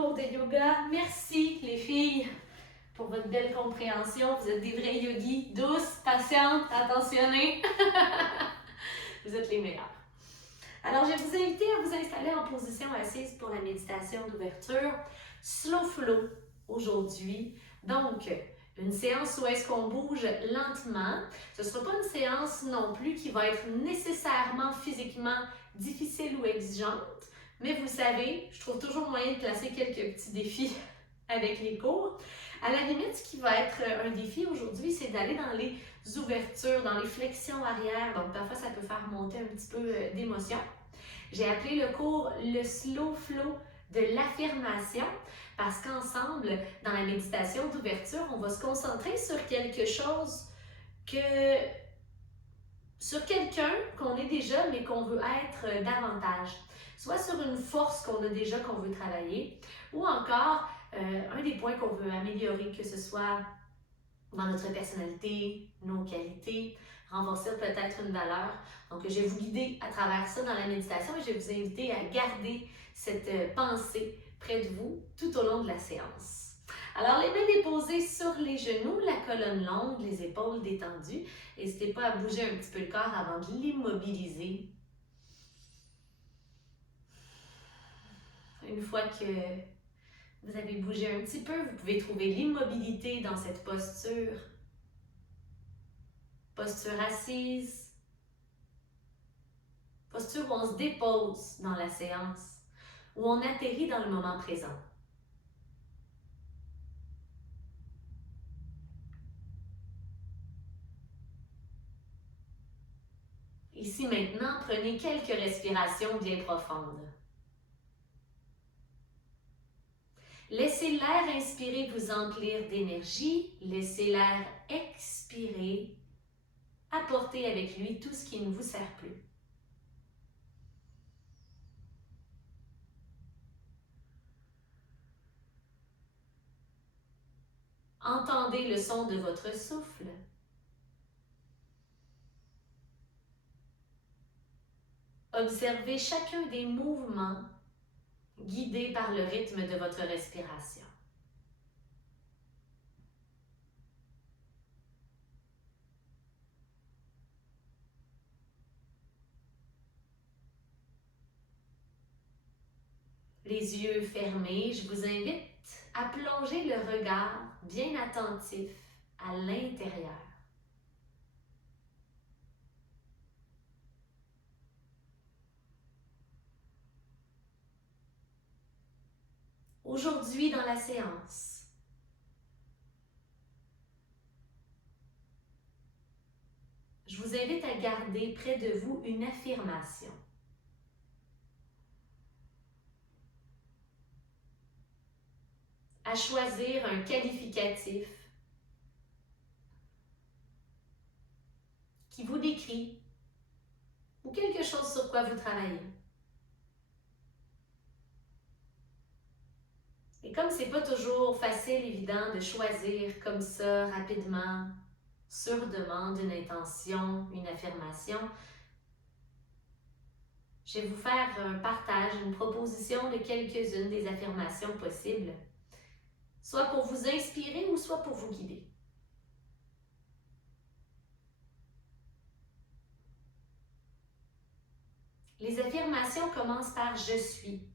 cours de yoga. Merci les filles pour votre belle compréhension. Vous êtes des vrais yogis, douces, patientes, attentionnées. Vous êtes les meilleures. Alors, je vais vous inviter à vous installer en position assise pour la méditation d'ouverture. Slow flow aujourd'hui. Donc, une séance où est-ce qu'on bouge lentement. Ce ne sera pas une séance non plus qui va être nécessairement physiquement difficile ou exigeante. Mais vous savez, je trouve toujours moyen de placer quelques petits défis avec les cours. À la limite, ce qui va être un défi aujourd'hui, c'est d'aller dans les ouvertures, dans les flexions arrière. Donc, parfois, ça peut faire monter un petit peu d'émotion. J'ai appelé le cours le slow flow de l'affirmation parce qu'ensemble, dans la méditation d'ouverture, on va se concentrer sur quelque chose sur quelqu'un qu'on est déjà, mais qu'on veut être davantage. Soit sur une force qu'on a déjà, qu'on veut travailler, ou encore un des points qu'on veut améliorer, que ce soit dans notre personnalité, nos qualités, renforcer peut-être une valeur. Donc, je vais vous guider à travers ça dans la méditation et je vais vous inviter à garder cette pensée près de vous tout au long de la séance. Alors, les mains déposées sur les genoux, la colonne longue, les épaules détendues. N'hésitez pas à bouger un petit peu le corps avant de l'immobiliser. Une fois que vous avez bougé un petit peu, vous pouvez trouver l'immobilité dans cette posture. Posture assise. Posture où on se dépose dans la séance, où on atterrit dans le moment présent. Ici maintenant, prenez quelques respirations bien profondes. Laissez l'air inspirer vous emplir d'énergie. Laissez l'air expirer apporter avec lui tout ce qui ne vous sert plus. Entendez le son de votre souffle. Observez chacun des mouvements guidés par le rythme de votre respiration. Les yeux fermés, je vous invite à plonger le regard bien attentif à l'intérieur. Aujourd'hui dans la séance, je vous invite à garder près de vous une affirmation. À choisir un qualificatif qui vous décrit ou quelque chose sur quoi vous travaillez. Et comme c'est pas toujours facile, évident, de choisir comme ça, rapidement, sur demande, une intention, une affirmation, je vais vous faire un partage, une proposition de quelques-unes des affirmations possibles, soit pour vous inspirer ou soit pour vous guider. Les affirmations commencent par « je suis ».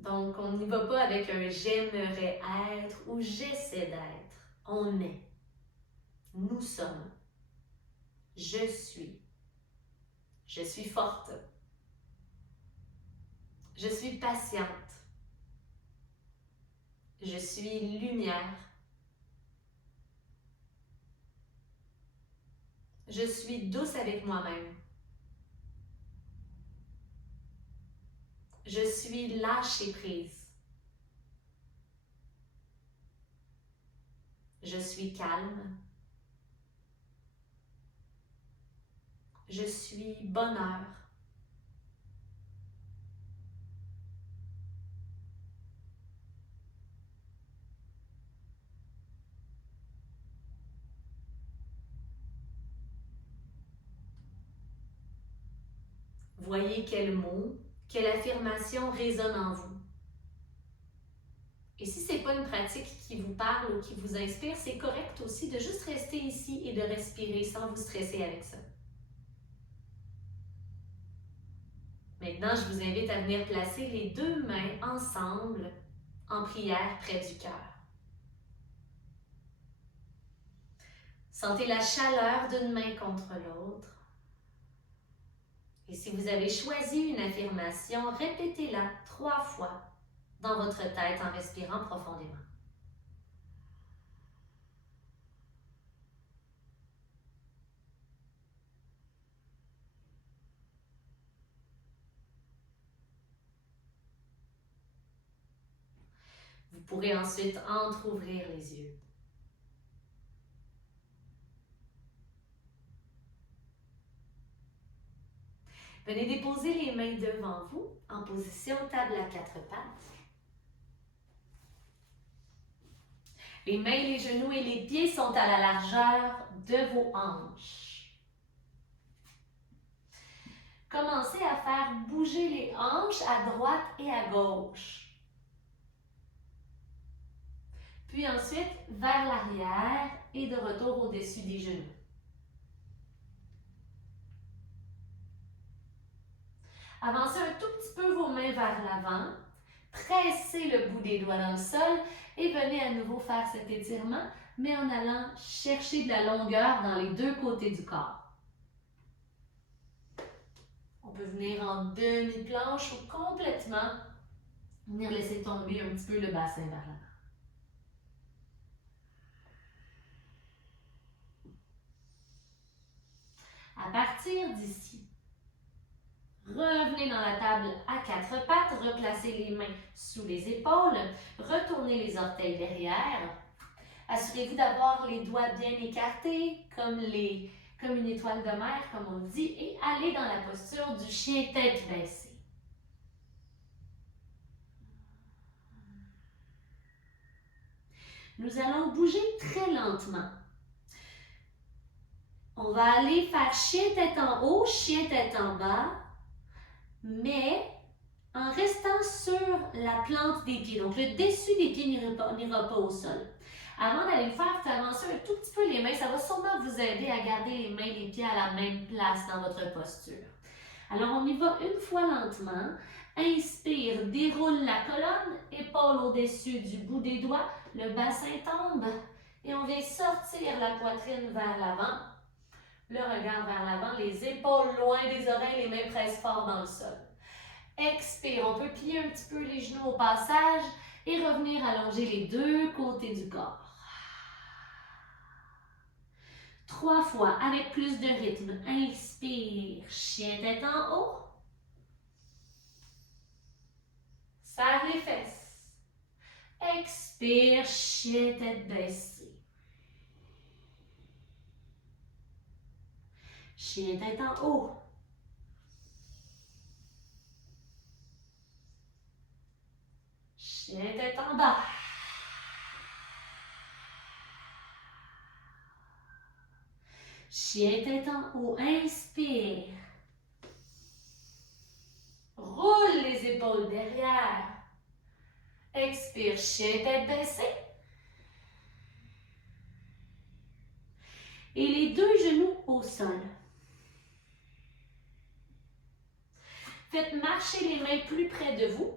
Donc, on n'y va pas avec un « j'aimerais être » ou « j'essaie d'être ». On est. Nous sommes. Je suis. Je suis forte. Je suis patiente. Je suis lumière. Je suis douce avec moi-même. Je suis lâcher prise. Je suis calme. Je suis bonheur. Voyez quel mot, quelle affirmation résonne en vous. Et si ce n'est pas une pratique qui vous parle ou qui vous inspire, c'est correct aussi de juste rester ici et de respirer sans vous stresser avec ça. Maintenant, je vous invite à venir placer les deux mains ensemble en prière près du cœur. Sentez la chaleur d'une main contre l'autre. Et si vous avez choisi une affirmation, répétez-la 3 fois dans votre tête en respirant profondément. Vous pourrez ensuite entrouvrir les yeux. Venez déposer les mains devant vous en position table à 4 pattes. Les mains, les genoux et les pieds sont à la largeur de vos hanches. Commencez à faire bouger les hanches à droite et à gauche. Puis ensuite, vers l'arrière et de retour au-dessus des genoux. Avancez un tout petit peu vos mains vers l'avant. Pressez le bout des doigts dans le sol et venez à nouveau faire cet étirement, mais en allant chercher de la longueur dans les deux côtés du corps. On peut venir en demi-planche ou complètement venir laisser tomber un petit peu le bassin vers l'avant. À partir d'ici, revenez dans la table à 4 pattes, replacez les mains sous les épaules, retournez les orteils derrière. Assurez-vous d'avoir les doigts bien écartés, comme une étoile de mer, comme on dit, et allez dans la posture du chien tête baissée. Nous allons bouger très lentement. On va aller faire chien tête en haut, chien tête en bas, mais en restant sur la plante des pieds. Donc, le dessus des pieds n'ira pas au sol. Avant d'aller le faire, faites avancer un tout petit peu les mains. Ça va sûrement vous aider à garder les mains et les pieds à la même place dans votre posture. Alors, on y va une fois lentement. Inspire, déroule la colonne, épaule au-dessus du bout des doigts, le bassin tombe et on vient sortir la poitrine vers l'avant. Le regard vers l'avant, les épaules loin des oreilles, les mains pressent fort dans le sol. Expire, on peut plier un petit peu les genoux au passage et revenir allonger les deux côtés du corps. 3 fois avec plus de rythme. Inspire, chien tête en haut. Serre les fesses. Expire, chien tête baissée. Chien tête en haut. Chien tête en bas. Chien tête en haut. Inspire. Roule les épaules derrière. Expire, chien tête baissée. Et les deux genoux au sol. Faites marcher les mains plus près de vous.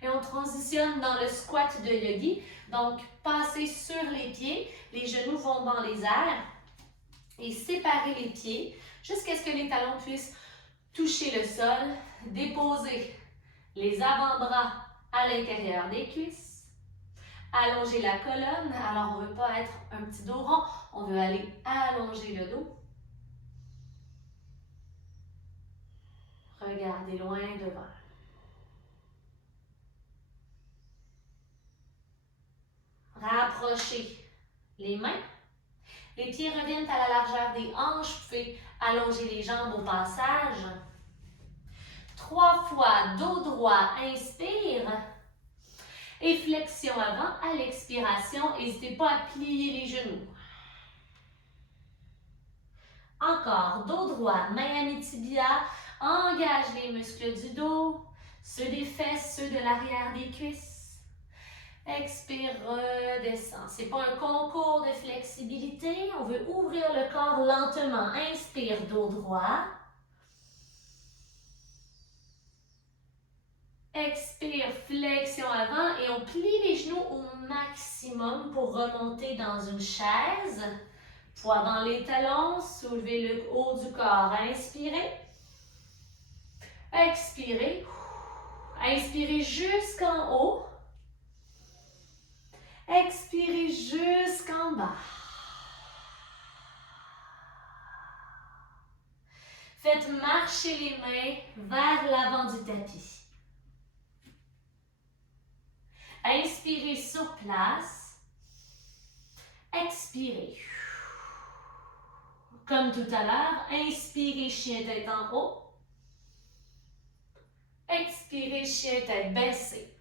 Et on transitionne dans le squat de yogi. Donc, passez sur les pieds. Les genoux vont dans les airs. Et séparez les pieds jusqu'à ce que les talons puissent toucher le sol. Déposez les avant-bras à l'intérieur des cuisses. Allongez la colonne. Alors, on ne veut pas être un petit dos rond. On veut aller allonger le dos. Regardez loin devant. Rapprochez les mains. Les pieds reviennent à la largeur des hanches. Vous pouvez allonger les jambes au passage. 3 fois, dos droit, inspire. Et flexion avant à l'expiration. N'hésitez pas à plier les genoux. Encore, dos droit, main à mi-tibia. Engage les muscles du dos, ceux des fesses, ceux de l'arrière des cuisses. Expire, redescend. Ce n'est pas un concours de flexibilité. On veut ouvrir le corps lentement. Inspire, dos droit. Expire, flexion avant et on plie les genoux au maximum pour remonter dans une chaise. Poids dans les talons, soulevez le haut du corps. Inspirez. Expirez. Inspirez jusqu'en haut. Expirez jusqu'en bas. Faites marcher les mains vers l'avant du tapis. Inspirez sur place. Expirez. Comme tout à l'heure, inspirez, chien tête en haut. Expirez, chien tête baissée.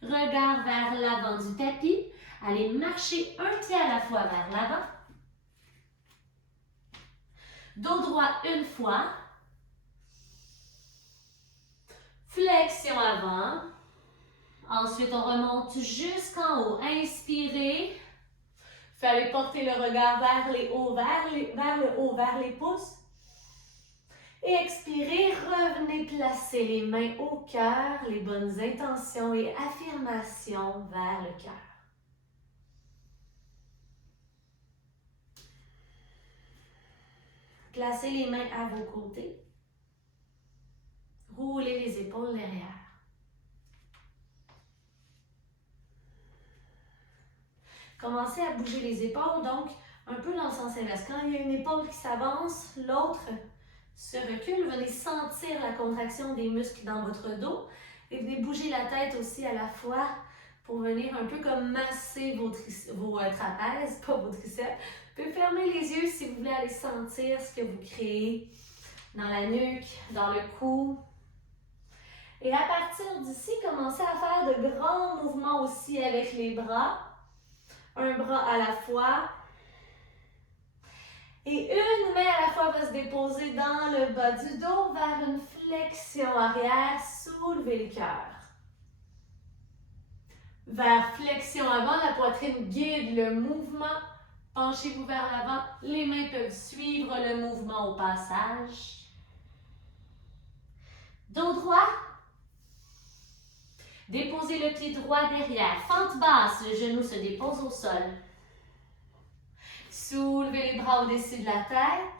Regard vers l'avant du tapis. Allez marcher un pied à la fois vers l'avant. Dos droit une fois. Flexion avant. Ensuite, on remonte jusqu'en haut. Inspirez. Fallait porter le regard vers les hauts, vers les pouces. Et expirez, revenez placer les mains au cœur, les bonnes intentions et affirmations vers le cœur. Placez les mains à vos côtés. Roulez les épaules derrière. Commencez à bouger les épaules, donc un peu dans le sens inverse. Quand il y a une épaule qui s'avance, l'autre se recule. Venez sentir la contraction des muscles dans votre dos et venez bouger la tête aussi à la fois pour venir un peu comme masser vos trapèzes, pas vos triceps. Vous pouvez fermer les yeux si vous voulez aller sentir ce que vous créez dans la nuque, dans le cou. Et à partir d'ici, commencez à faire de grands mouvements aussi avec les bras. Un bras à la fois. Et une main à la fois va se déposer dans le bas du dos vers une flexion arrière. Soulevez le cœur. Vers flexion avant, la poitrine guide le mouvement. Penchez-vous vers l'avant. Les mains peuvent suivre le mouvement au passage. Dos droit. Déposez le pied droit derrière. Fente basse, le genou se dépose au sol. Soulevez les bras au-dessus de la tête.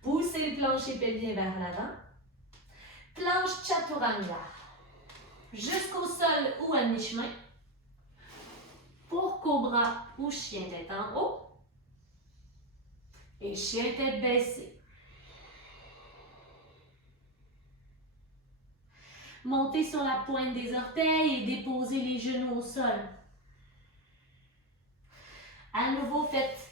Poussez le plancher pelvien vers l'avant. Planche chaturanga. Jusqu'au sol ou à mi-chemin. Pour cobra ou chien tête en haut. Et chien tête baissée. Montez sur la pointe des orteils et déposez les genoux au sol. À nouveau, faites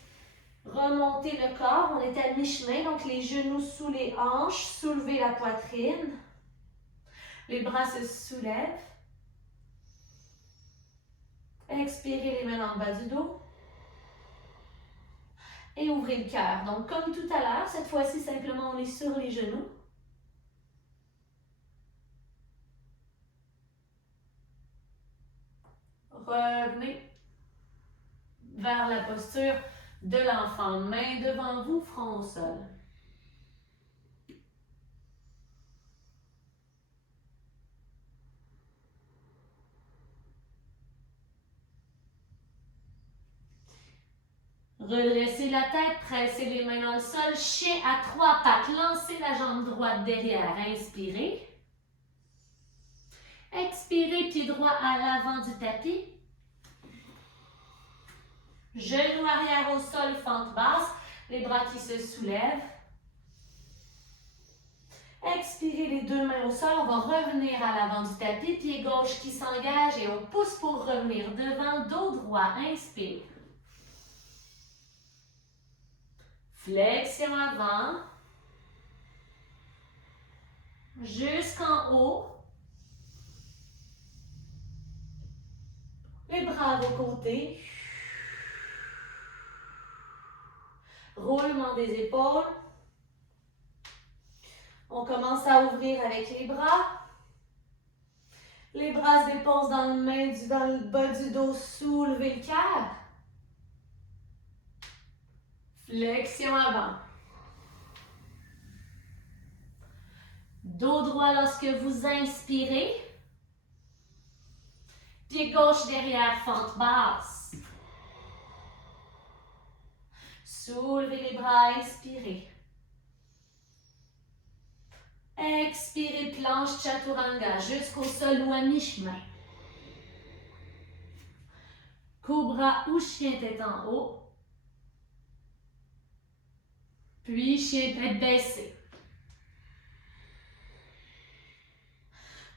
remonter le corps. On est à mi-chemin, donc les genoux sous les hanches. Soulevez la poitrine. Les bras se soulèvent. Expirez les mains dans le bas du dos. Et ouvrez le cœur. Donc, comme tout à l'heure, cette fois-ci, simplement, on est sur les genoux. Revenez vers la posture de l'enfant. Main devant vous, front au sol. Redressez la tête, pressez les mains dans le sol. Chien à 3 pattes. Lancez la jambe droite derrière. Inspirez. Expirez, pied droit à l'avant du tapis. Genou arrière au sol, fente basse. Les bras qui se soulèvent. Expirez les deux mains au sol. On va revenir à l'avant du tapis. Pied gauche qui s'engage et on pousse pour revenir devant. Dos droit. Inspire. Flexion avant. Jusqu'en haut. Les bras à vos côtés. Roulement des épaules. On commence à ouvrir avec les bras. Les bras se déposent dans le bas du dos, soulevez le cœur. Flexion avant. Dos droit lorsque vous inspirez. Pied gauche derrière, fente basse. Soulevez les bras, inspirez. Expirez, planche chaturanga jusqu'au sol ou à mi-chemin. Cobra ou chien tête en haut. Puis chien tête baissée.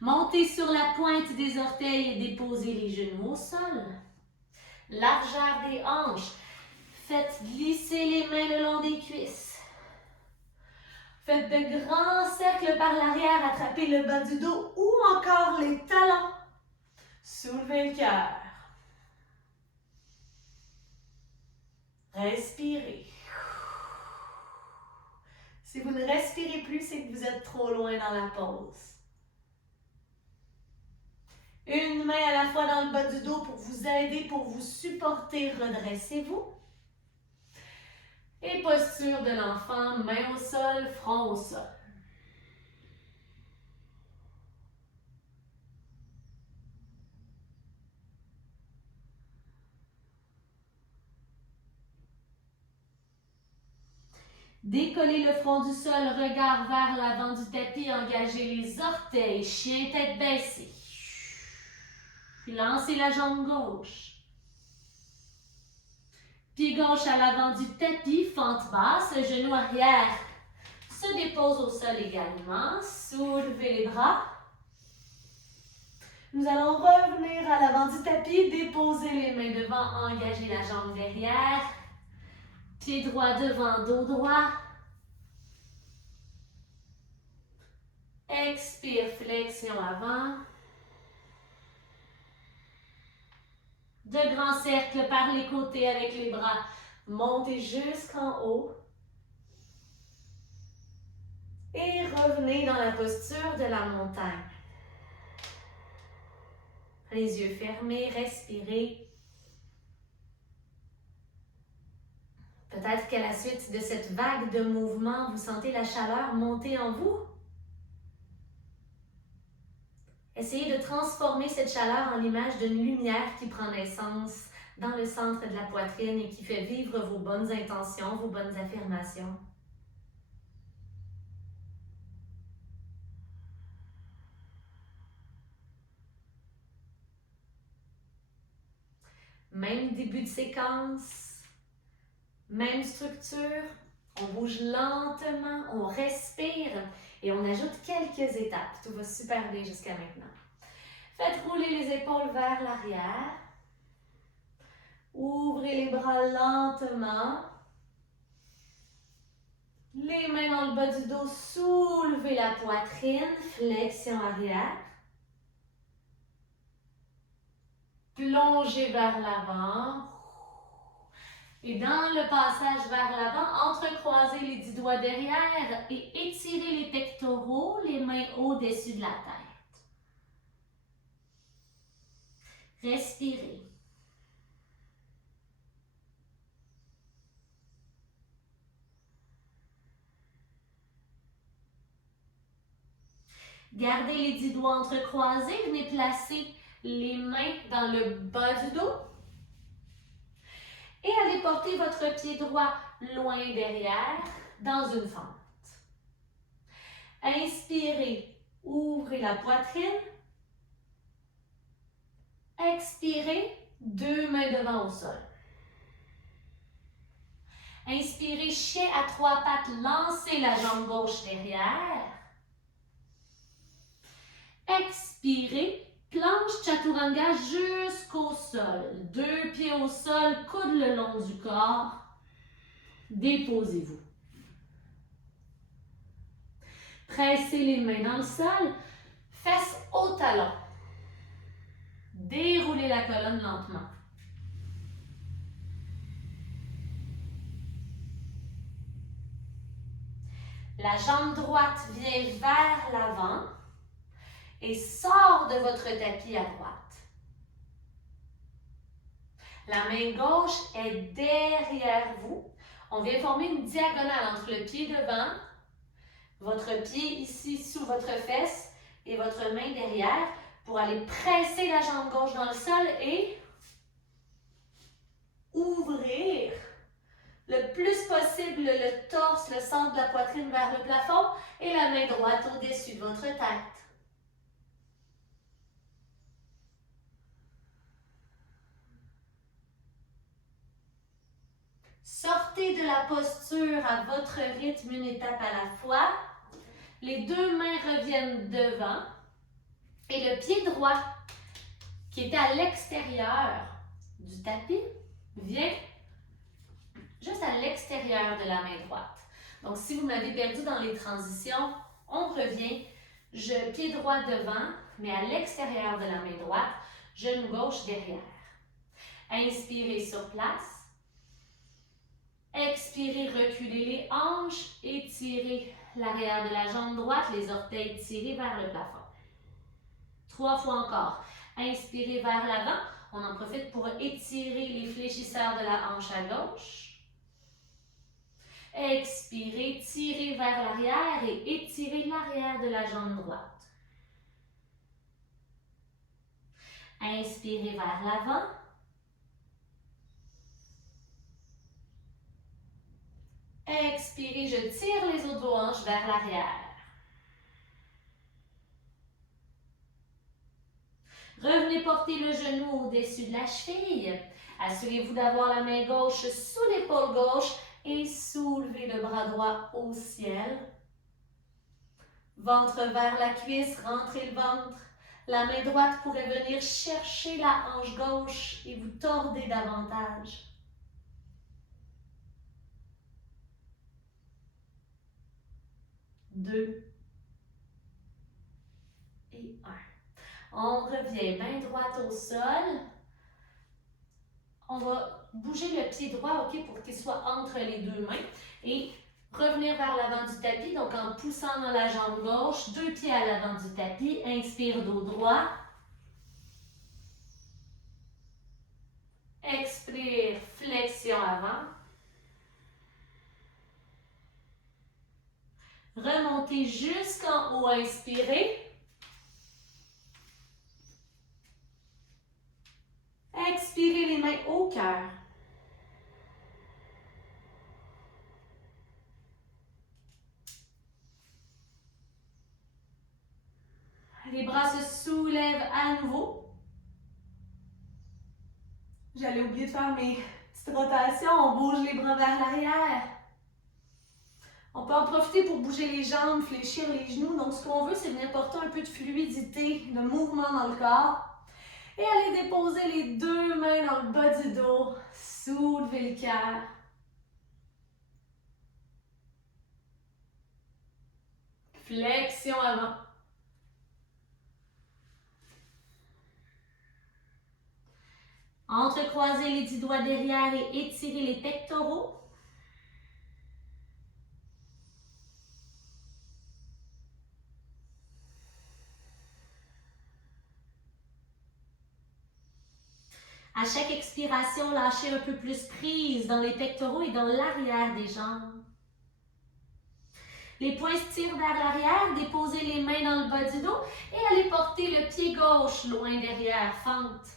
Montez sur la pointe des orteils et déposez les genoux au sol. Largeur des hanches. Faites glisser les mains le long des cuisses. Faites de grands cercles par l'arrière, attrapez le bas du dos ou encore les talons. Soulevez le cœur. Respirez. Si vous ne respirez plus, c'est que vous êtes trop loin dans la pause. Une main à la fois dans le bas du dos pour vous aider, pour vous supporter. Redressez-vous. Et posture de l'enfant, main au sol, front au sol. Décollez le front du sol, regard vers l'avant du tapis, engagez les orteils, chien tête baissée. Lancez la jambe gauche. Pied gauche à l'avant du tapis, fente basse, genou arrière se dépose au sol également. Soulevez les bras. Nous allons revenir à l'avant du tapis, déposer les mains devant, engager la jambe derrière. Pied droit devant, dos droit. Expire, flexion avant. De grands cercles par les côtés avec les bras. Montez jusqu'en haut. Et revenez dans la posture de la montagne. Les yeux fermés, respirez. Peut-être qu'à la suite de cette vague de mouvement, vous sentez la chaleur monter en vous. Essayez de transformer cette chaleur en l'image d'une lumière qui prend naissance dans le centre de la poitrine et qui fait vivre vos bonnes intentions, vos bonnes affirmations. Même début de séquence, même structure, on bouge lentement, on respire et on ajoute quelques étapes. Tout va super bien jusqu'à maintenant. Faites rouler les épaules vers l'arrière. Ouvrez les bras lentement. Les mains dans le bas du dos, soulevez la poitrine, flexion arrière. Plongez vers l'avant. Et dans le passage vers l'avant, entrecroisez les 10 doigts derrière et étirez les pectoraux, les mains au-dessus de la tête. Respirez. Gardez les 10 doigts entrecroisés, venez placer les mains dans le bas du dos. Et allez porter votre pied droit loin derrière dans une fente. Inspirez, ouvrez la poitrine. Expirez, deux mains devant au sol. Inspirez, chien à 3 pattes, lancez la jambe gauche derrière. Expirez, planche chaturanga jusqu'au sol. 2 pieds au sol, coude le long du corps. Déposez-vous. Pressez les mains dans le sol, fesses au talon. Déroulez la colonne lentement. La jambe droite vient vers l'avant et sort de votre tapis à droite. La main gauche est derrière vous. On vient former une diagonale entre le pied devant, votre pied ici sous votre fesse et votre main derrière pour aller presser la jambe gauche dans le sol et ouvrir le plus possible le torse, le centre de la poitrine vers le plafond et la main droite au-dessus de votre tête. Sortez de la posture à votre rythme, une étape à la fois. Les deux mains reviennent devant et le pied droit qui est à l'extérieur du tapis vient juste à l'extérieur de la main droite. Donc, si vous m'avez perdu dans les transitions, on revient, pied droit devant, mais à l'extérieur de la main droite, genou gauche derrière. Inspirez sur place. Expirez, reculez les hanches, étirez l'arrière de la jambe droite, les orteils tirés vers le plafond. 3 fois encore. Inspirez vers l'avant. On en profite pour étirer les fléchisseurs de la hanche à gauche. Expirez, tirez vers l'arrière et étirez l'arrière de la jambe droite. Inspirez vers l'avant. Expirez, je tire les os de vos hanches vers l'arrière. Revenez porter le genou au-dessus de la cheville. Assurez-vous d'avoir la main gauche sous l'épaule gauche et soulevez le bras droit au ciel. Ventre vers la cuisse, rentrez le ventre. La main droite pourrait venir chercher la hanche gauche et vous tordez davantage. 2 et 1. On revient main droite au sol. On va bouger le pied droit, ok, pour qu'il soit entre les deux mains et revenir vers l'avant du tapis, donc en poussant dans la jambe gauche, deux pieds à l'avant du tapis. Inspire, dos droit. Expire, flexion avant. Remontez jusqu'en haut, inspirez. Expirez les mains au cœur. Les bras se soulèvent à nouveau. J'allais oublier de faire mes petites rotations. On bouge les bras vers l'arrière. On peut en profiter pour bouger les jambes, fléchir les genoux. Donc, ce qu'on veut, c'est venir porter un peu de fluidité, de mouvement dans le corps. Et aller déposer les deux mains dans le bas du dos. Soulevez le cœur. Flexion avant. Entrecroisez les 10 doigts derrière et étirez les pectoraux. À chaque expiration, lâchez un peu plus prise dans les pectoraux et dans l'arrière des jambes. Les poings se tirent vers l'arrière, déposez les mains dans le bas du dos et allez porter le pied gauche loin derrière, fente.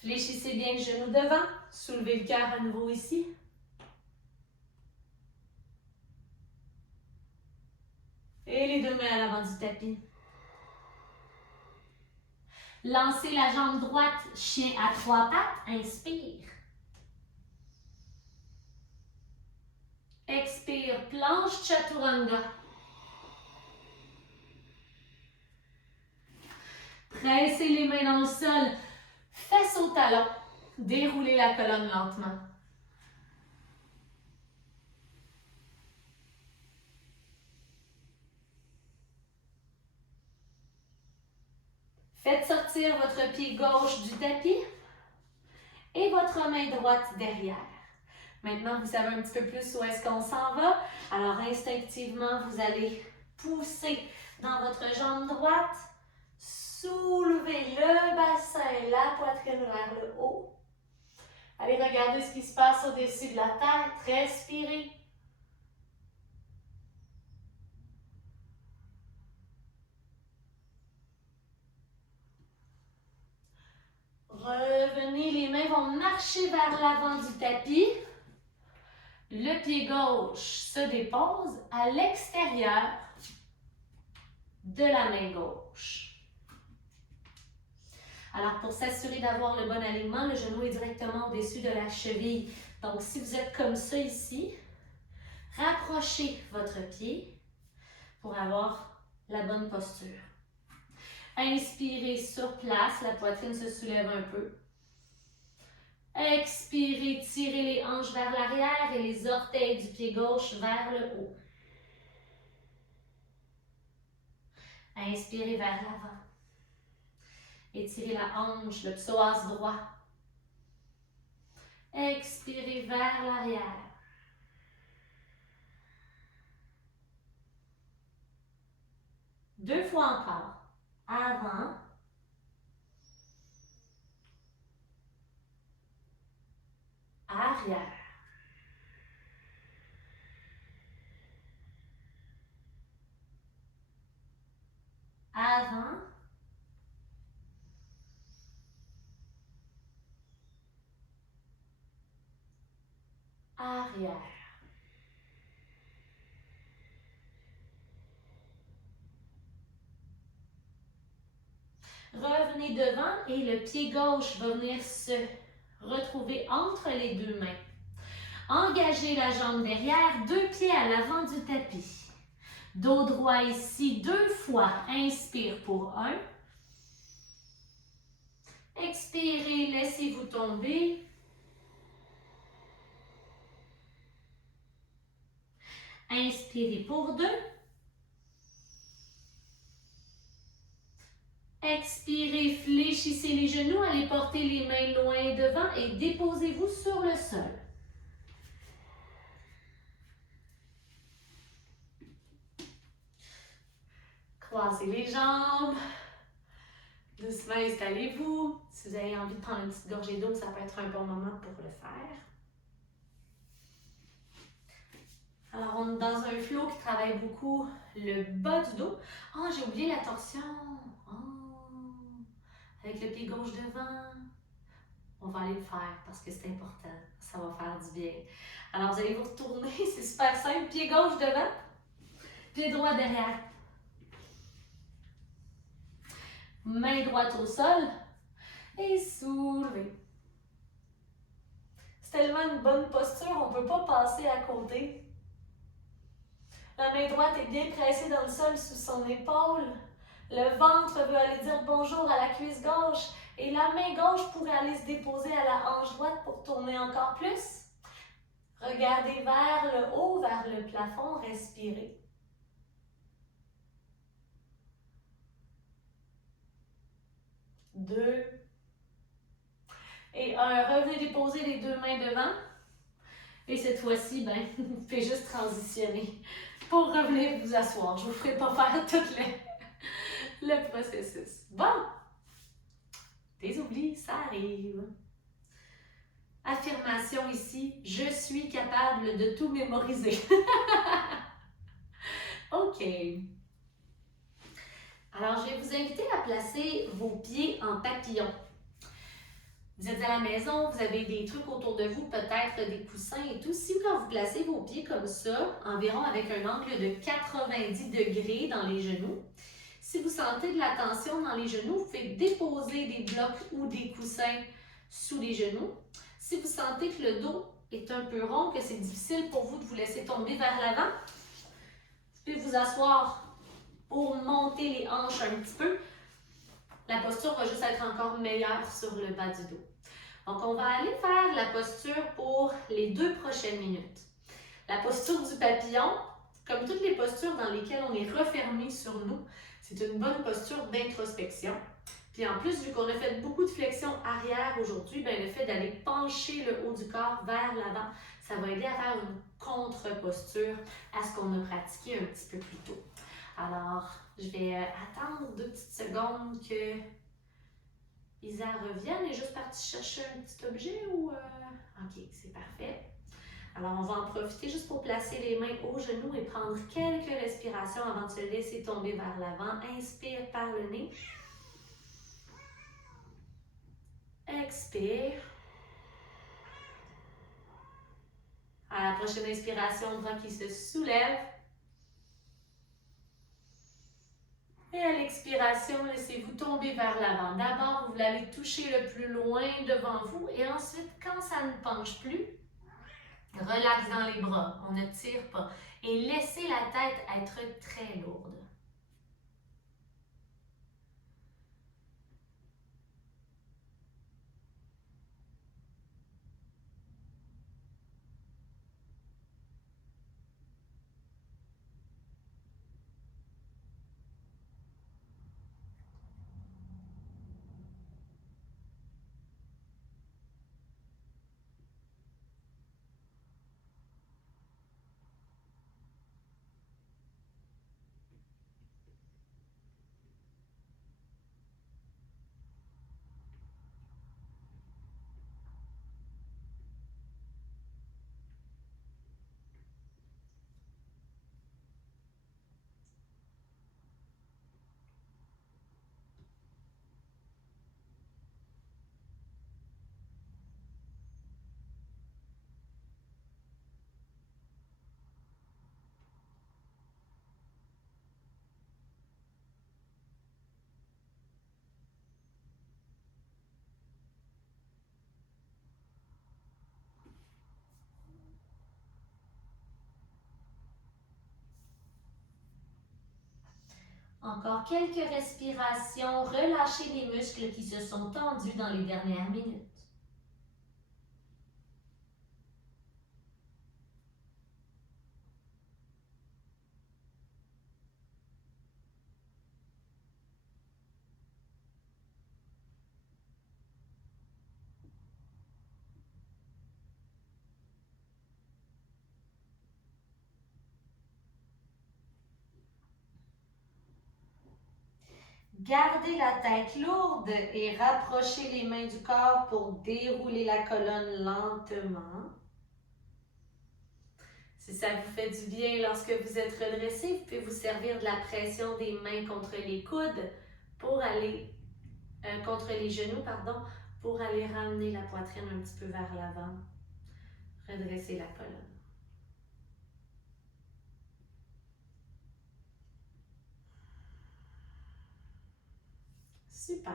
Fléchissez bien le genou devant, soulevez le cœur à nouveau ici. Et les deux mains à l'avant du tapis. Lancez la jambe droite, chien à 3 pattes, inspire. Expire, planche chaturanga. Pressez les mains dans le sol, fesses au talon. Déroulez la colonne lentement. Faites sortir votre pied gauche du tapis et votre main droite derrière. Maintenant, vous savez un petit peu plus où est-ce qu'on s'en va. Alors, instinctivement, vous allez pousser dans votre jambe droite. Soulevez le bassin, la poitrine vers le haut. Allez regarder ce qui se passe au-dessus de la tête. Respirez. Revenez, les mains vont marcher vers l'avant du tapis. Le pied gauche se dépose à l'extérieur de la main gauche. Alors, pour s'assurer d'avoir le bon alignement, le genou est directement au-dessus de la cheville. Donc, si vous êtes comme ça ici, rapprochez votre pied pour avoir la bonne posture. Inspirez sur place, la poitrine se soulève un peu. Expirez, tirez les hanches vers l'arrière et les orteils du pied gauche vers le haut. Inspirez vers l'avant. Étirez la hanche, le psoas droit. Expirez vers l'arrière. Deux fois encore. Avant. Arrière. Avant. Arrière. Revenez devant et le pied gauche va venir se retrouver entre les deux mains. Engagez la jambe derrière, deux pieds à l'avant du tapis. Dos droit ici, deux fois. Inspire pour un. Expirez, laissez-vous tomber. Inspirez pour deux. Expirez, fléchissez les genoux, allez porter les mains loin devant et déposez-vous sur le sol. Croisez les jambes. Doucement, installez-vous. Si vous avez envie de prendre une petite gorgée d'eau, ça peut être un bon moment pour le faire. Alors, on est dans un flow qui travaille beaucoup le bas du dos. Oh, j'ai oublié la torsion. Oh, avec le pied gauche devant. On va aller le faire parce que c'est important. Ça va faire du bien. Alors, vous allez vous retourner. C'est super simple. Pied gauche devant. Pied droit derrière. Main droite au sol. Et soulevez. C'est tellement une bonne posture, on ne peut pas passer à côté. La main droite est bien pressée dans le sol sous son épaule. Le ventre veut aller dire bonjour à la cuisse gauche. Et la main gauche pourrait aller se déposer à la hanche droite pour tourner encore plus. Regardez vers le haut, vers le plafond, respirez. Deux. Et un, revenez déposer les deux mains devant. Et cette fois-ci, ben, vous pouvez juste transitionner pour revenir vous asseoir. Je ne vous ferai pas faire tout le processus. Bon, des oublis, ça arrive. Affirmation ici, je suis capable de tout mémoriser. OK. Alors, je vais vous inviter à placer vos pieds en papillon. Vous êtes à la maison, vous avez des trucs autour de vous, peut-être des coussins et tout. Si quand vous placez vos pieds comme ça, environ avec un angle de 90 degrés dans les genoux, si vous sentez de la tension dans les genoux, vous pouvez déposer des blocs ou des coussins sous les genoux. Si vous sentez que le dos est un peu rond, que c'est difficile pour vous de vous laisser tomber vers l'avant, vous pouvez vous asseoir pour monter les hanches un petit peu. La posture va juste être encore meilleure sur le bas du dos. Donc, on va aller faire la posture pour les 2 prochaines minutes. La posture du papillon, comme toutes les postures dans lesquelles on est refermé sur nous, c'est une bonne posture d'introspection. Puis en plus, vu qu'on a fait beaucoup de flexion arrière aujourd'hui, ben le fait d'aller pencher le haut du corps vers l'avant, ça va aider à faire une contre-posture à ce qu'on a pratiqué un petit peu plus tôt. Alors, je vais attendre 2 petites secondes que Isa revienne. Elle est juste partie chercher un petit objet ou... Ok, c'est parfait. Alors, on va en profiter juste pour placer les mains aux genoux et prendre quelques respirations avant de se laisser tomber vers l'avant. Inspire par le nez. Expire. À la prochaine inspiration, bras qui se soulèvent. Et à l'expiration, laissez-vous tomber vers l'avant. D'abord, vous allez toucher le plus loin devant vous et ensuite, quand ça ne penche plus, relax dans les bras, on ne tire pas. Et laissez la tête être très lourde. Encore quelques respirations, relâchez les muscles qui se sont tendus dans les dernières minutes. Gardez la tête lourde et rapprochez les mains du corps pour dérouler la colonne lentement. Si ça vous fait du bien lorsque vous êtes redressé, vous pouvez vous servir de la pression des mains contre les coudes pour aller, contre les genoux, pardon, pour aller ramener la poitrine un petit peu vers l'avant. Redresser la colonne. Super.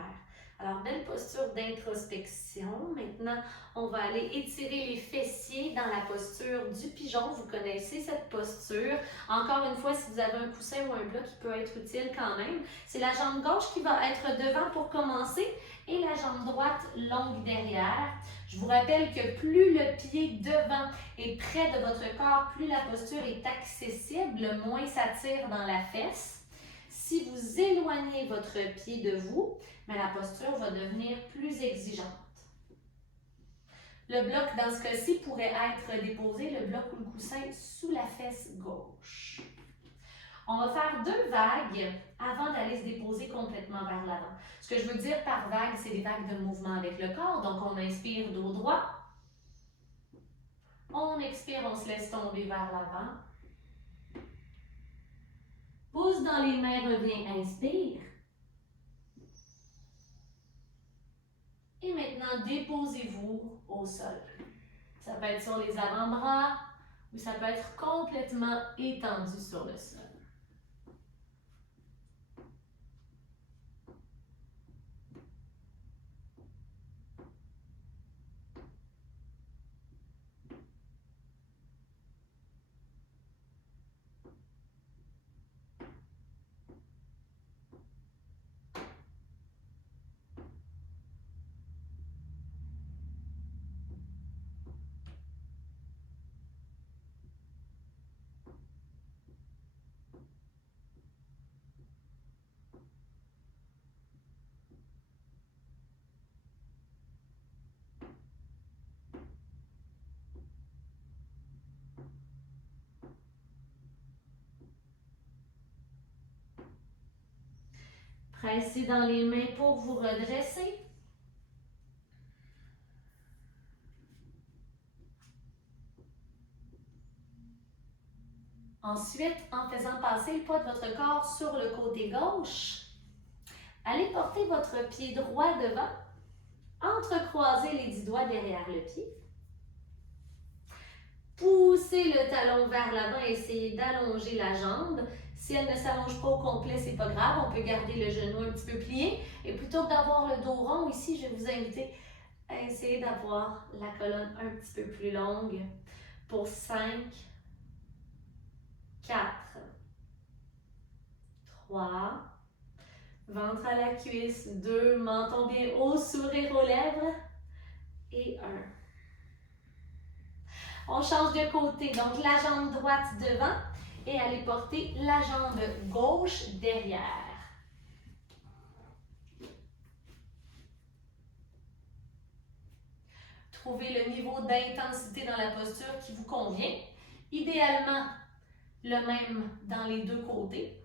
Alors, belle posture d'introspection. Maintenant, on va aller étirer les fessiers dans la posture du pigeon. Vous connaissez cette posture. Encore une fois, si vous avez un coussin ou un bloc qui peut être utile quand même, c'est la jambe gauche qui va être devant pour commencer et la jambe droite longue derrière. Je vous rappelle que plus le pied devant est près de votre corps, plus la posture est accessible, moins ça tire dans la fesse. Si vous éloignez votre pied de vous, mais la posture va devenir plus exigeante. Le bloc, dans ce cas-ci, pourrait être déposé, le bloc ou le coussin, sous la fesse gauche. On va faire 2 vagues avant d'aller se déposer complètement vers l'avant. Ce que je veux dire par vague, c'est des vagues de mouvement avec le corps. Donc, on inspire dos droit. On expire, on se laisse tomber vers l'avant. Pouce dans les mains, revient, inspire. Et maintenant, déposez-vous au sol. Ça peut être sur les avant-bras ou ça peut être complètement étendu sur le sol. Pressez dans les mains pour vous redresser. Ensuite, en faisant passer le poids de votre corps sur le côté gauche, allez porter votre pied droit devant, entrecroisez les 10 doigts derrière le pied. Poussez le talon vers l'avant, essayez d'allonger la jambe. Si elle ne s'allonge pas au complet, c'est pas grave, on peut garder le genou un petit peu plié. Et plutôt que d'avoir le dos rond, ici, je vais vous inviter à essayer d'avoir la colonne un petit peu plus longue pour 5, 4, 3, ventre à la cuisse, 2, menton bien haut, sourire aux lèvres, et 1. On change de côté, donc la jambe droite devant et allez porter la jambe gauche derrière. Trouvez le niveau d'intensité dans la posture qui vous convient. Idéalement, le même dans les deux côtés.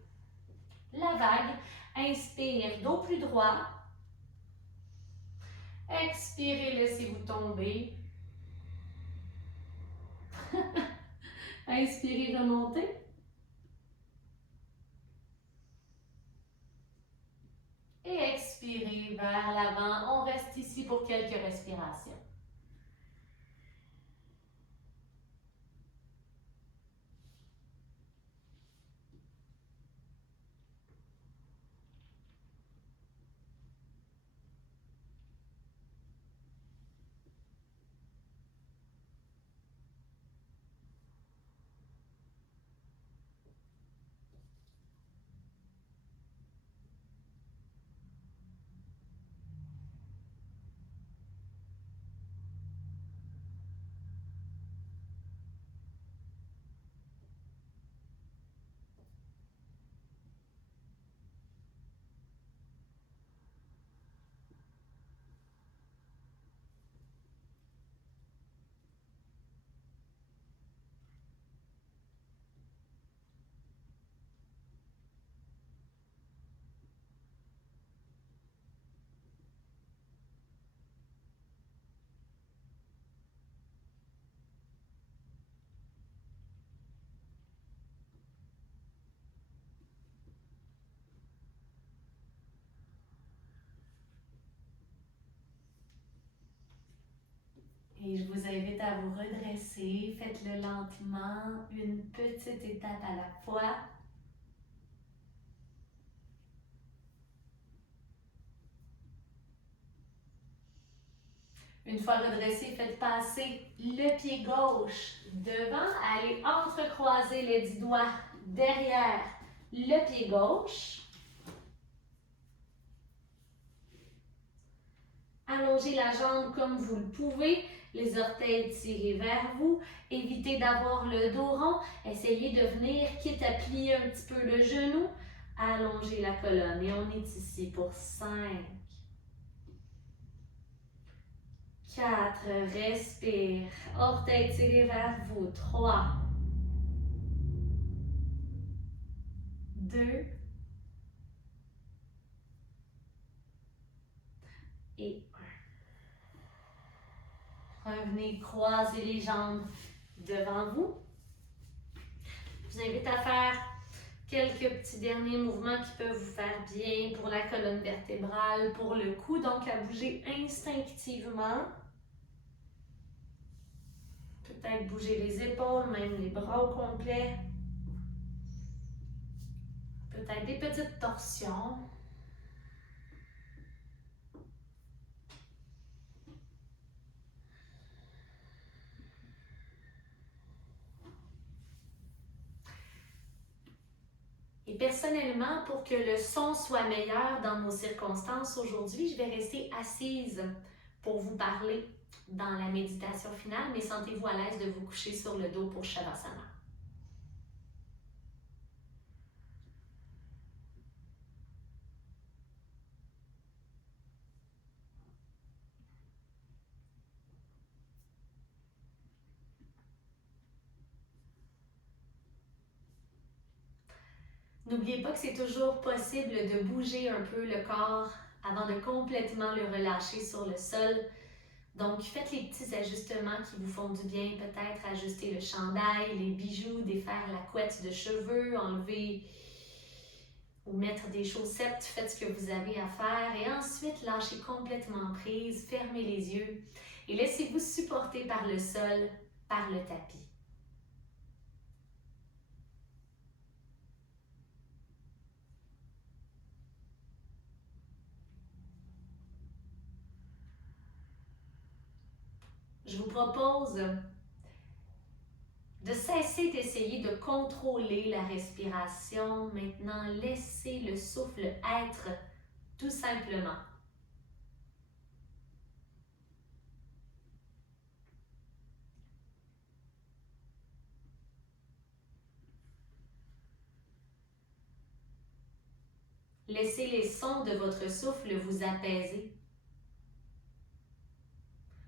La vague, inspire, dos plus droit. Expirez, laissez-vous tomber. Inspirez, remontez. Et expirez vers l'avant. On reste ici pour quelques respirations. Et je vous invite à vous redresser. Faites-le lentement, une petite étape à la fois. Une fois redressé, faites passer le pied gauche devant. Allez entrecroiser les 10 doigts derrière le pied gauche. Allongez la jambe comme vous le pouvez. Les orteils tirés vers vous. Évitez d'avoir le dos rond. Essayez de venir, quitte à plier un petit peu le genou. Allongez la colonne. Et on est ici pour 5, 4, respire. Orteils tirés vers vous. 3, 2 et 1. Revenez croiser les jambes devant vous. Je vous invite à faire quelques petits derniers mouvements qui peuvent vous faire bien pour la colonne vertébrale, pour le cou, donc à bouger instinctivement. Peut-être bouger les épaules, même les bras au complet. Peut-être des petites torsions. Et personnellement, pour que le son soit meilleur dans nos circonstances aujourd'hui, je vais rester assise pour vous parler dans la méditation finale, mais sentez-vous à l'aise de vous coucher sur le dos pour Shavasana. N'oubliez pas que c'est toujours possible de bouger un peu le corps avant de complètement le relâcher sur le sol. Donc, faites les petits ajustements qui vous font du bien. Peut-être ajuster le chandail, les bijoux, défaire la couette de cheveux, enlever ou mettre des chaussettes. Faites ce que vous avez à faire et ensuite lâchez complètement prise, fermez les yeux et laissez-vous supporter par le sol, par le tapis. Je vous propose de cesser d'essayer de contrôler la respiration. Maintenant, laissez le souffle être tout simplement. Laissez les sons de votre souffle vous apaiser.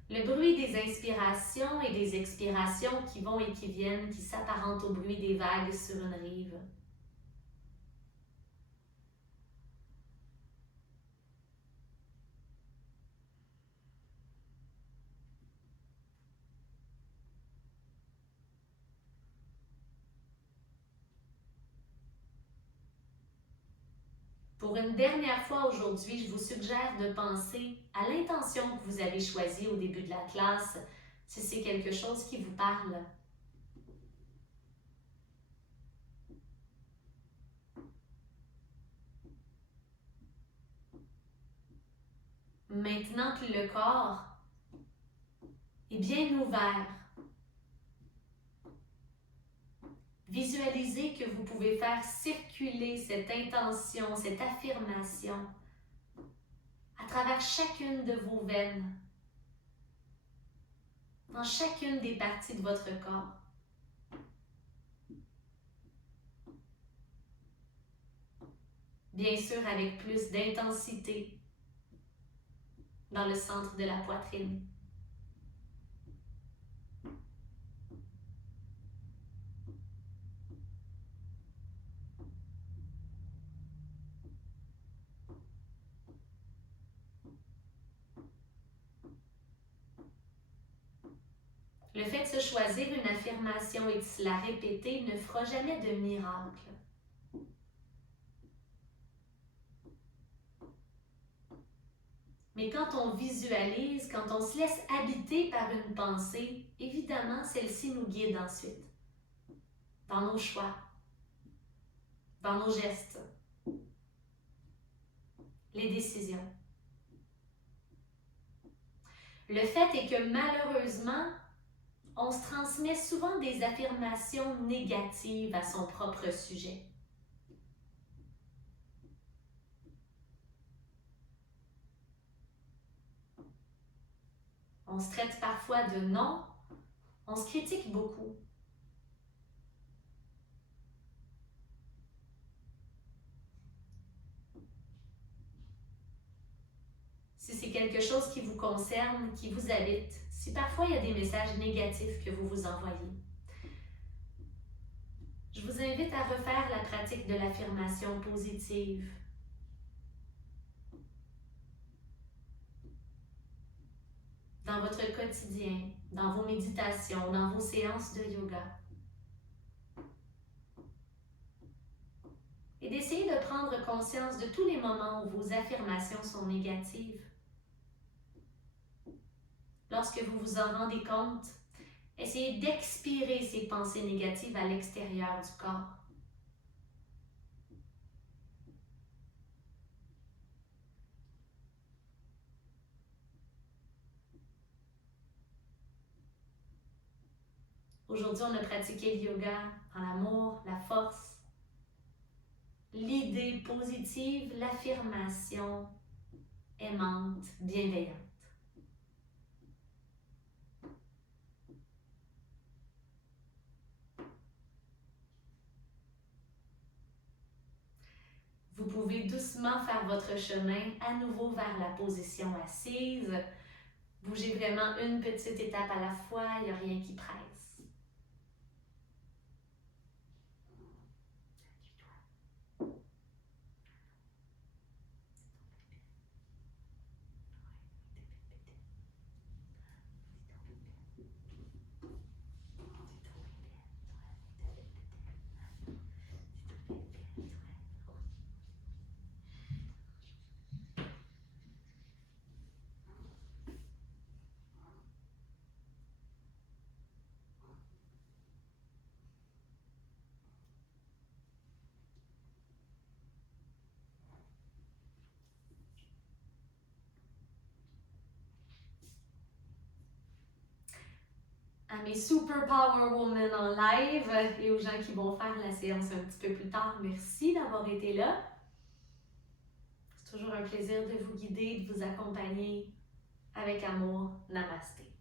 Le bruit des inspirations et des expirations qui vont et qui viennent, qui s'apparentent au bruit des vagues sur une rive. Pour une dernière fois aujourd'hui, je vous suggère de penser à l'intention que vous avez choisie au début de la classe, si c'est quelque chose qui vous parle. Maintenant que le corps est bien ouvert, visualisez que vous pouvez faire circuler cette intention, cette affirmation à travers chacune de vos veines, dans chacune des parties de votre corps. Bien sûr, avec plus d'intensité dans le centre de la poitrine. Le fait de se choisir une affirmation et de se la répéter ne fera jamais de miracle. Mais quand on visualise, quand on se laisse habiter par une pensée, évidemment, celle-ci nous guide ensuite, dans nos choix, dans nos gestes, les décisions. Le fait est que malheureusement, on se transmet souvent des affirmations négatives à son propre sujet. On se traite parfois de non, on se critique beaucoup. Si c'est quelque chose qui vous concerne, qui vous habite, si parfois il y a des messages négatifs que vous vous envoyez, je vous invite à refaire la pratique de l'affirmation positive. Dans votre quotidien, dans vos méditations, dans vos séances de yoga. Et d'essayer de prendre conscience de tous les moments où vos affirmations sont négatives. Lorsque vous vous en rendez compte, essayez d'expirer ces pensées négatives à l'extérieur du corps. Aujourd'hui, on a pratiqué le yoga en l'amour, la force, l'idée positive, l'affirmation aimante, bienveillante. Vous pouvez doucement faire votre chemin à nouveau vers la position assise. Bougez vraiment une petite étape à la fois, il n'y a rien qui presse. à mes Super Power Women en live et aux gens qui vont faire la séance un petit peu plus tard. Merci d'avoir été là. C'est toujours un plaisir de vous guider, de vous accompagner avec amour. Namasté.